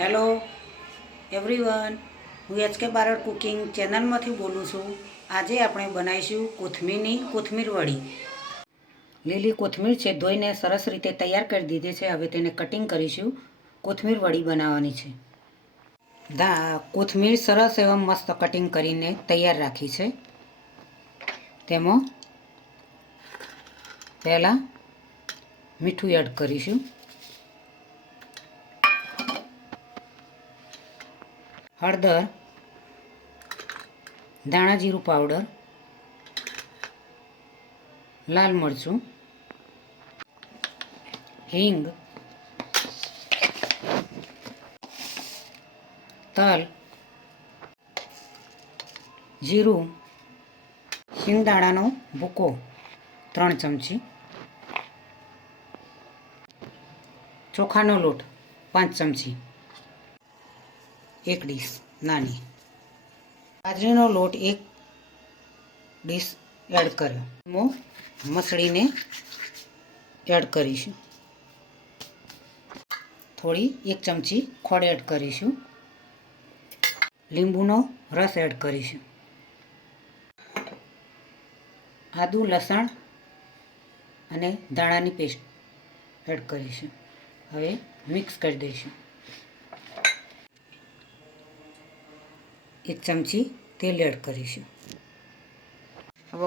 Hello everyone, હું H K Barad cooking ચેનલમાંથી બોલું છું. આજે આપણે બનાવીશું કોથમીરની કોથમીર વડી. લીલી કોથમીર છે, ધોઈને સરસ રીતે તૈયાર કરી દીધી છે. હવે તેને કટિંગ કરીશું. કોથમીર વડી બનાવવાની છે. કોથમીર સરસ એવા મસ્ત કટિંગ કરીને તૈયાર રાખી છે. તેમાં પહેલાં મીઠું એડ કરીશું, હળદર, ધાણા જીરું પાવડર, લાલ મરચું, હિંગ, તલ, જીરું, શિંગદાણાનો ભૂકો 3 ચમચી, ચોખાનો લોટ 5 ચમચી, 1 ડીશ નાની, બાજરીનો લોટ 1 ડીશ એડ કર્યો. મસળીને એડ કરીશું. થોડી 1 ચમચી ખોળ એડ કરીશું. લીંબુનો રસ એડ કરીશું. આદુ, લસણ અને ધાણાની પેસ્ટ એડ કરીશું. હવે મિક્સ કરી દઈશું. 1 ચમચી તેલ એડ કરીશું. હવે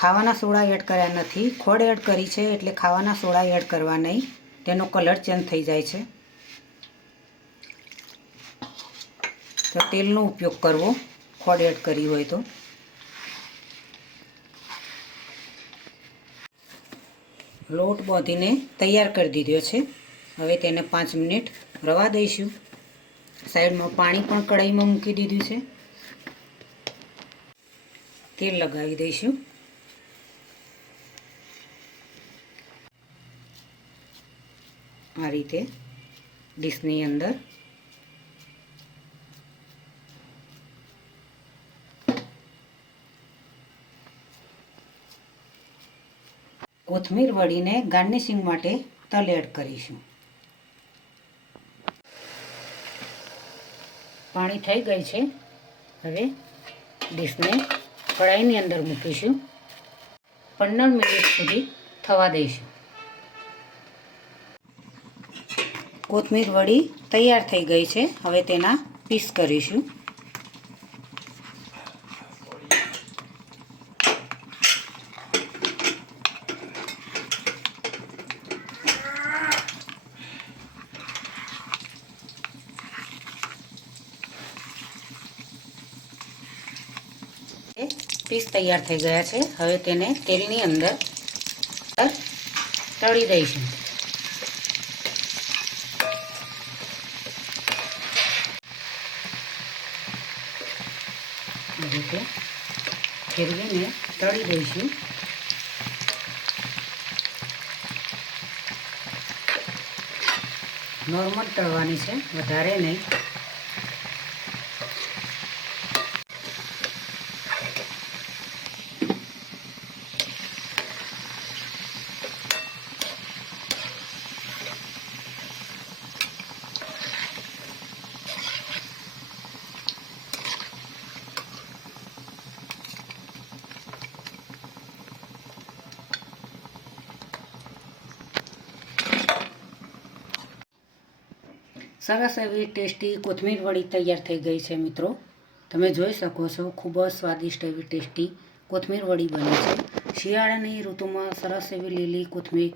ખાવાના સોડા એડ કર્યા નથી, ખોળ એડ કરી છે એટલે ખાવાના સોડા એડ કરવા નહીં, તેનો કલર ચેન્જ થઈ જાય છે. તો તેલનો ઉપયોગ કરવો ખોળ એડ કરી હોય તો. લોટ બાંધીને તૈયાર કરી દીધો છે. હવે તેને 5 મિનિટ રવા દઈશું. સાઈડમાં પાણી પણ કઢાઈમાં મૂકી દીધું છે. તેલ લગાવી દઈશું. આ રીતે ડીશની અંદર કોથમીર વળીને ગાર્નિશિંગ માટે તલ એડ કરીશું. પાણી થઈ ગઈ છે. હવે ડીશને કઢાઈની અંદર મૂકીશું. 15 મિનિટ સુધી થવા દઈશું. કોથમીર વડી તૈયાર થઈ ગઈ છે. હવે તેના પીસ કરીશું. પીસ તૈયાર થઈ ગયા છે. હવે તેને તેલની અંદર તળી દઈશું. આ રીતે ફેરવીને તળી દઈશું. નોર્મલ તળવાની છે, વધારે નહીં. સરસ એવી ટેસ્ટી કોથમીર વડી તૈયાર થઈ ગઈ છે મિત્રો. તમે જોઈ શકો છો, ખૂબ જ સ્વાદિષ્ટ એવી ટેસ્ટી કોથમીર વડી બની છે. શિયાળાની ઋતુમાં સરસ એવી લીલી કોથમીર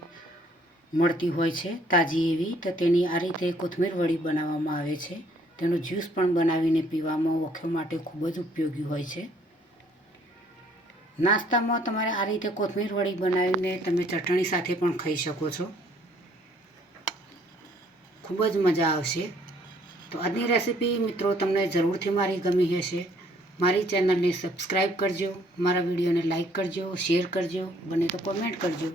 મળતી હોય છે, તાજી એવી. તો તેની આ રીતે કોથમીર વડી બનાવવામાં આવે છે. તેનો જ્યુસ પણ બનાવીને પીવામાં વખો માટે ખૂબ જ ઉપયોગી હોય છે. નાસ્તામાં તમારે આ રીતે કોથમીર વડી બનાવીને તમે ચટણી સાથે પણ ખાઈ શકો છો. ખૂબ જ મજા આવશે. તો આજની રેસીપી મિત્રો તમને જરૂરથી મારી ગમી હશે. મારી ચેનલને સબસ્ક્રાઈબ કરજો, મારા વિડીયોને લાઈક કરજો, શેર કરજો, બને તો કોમેન્ટ કરજો.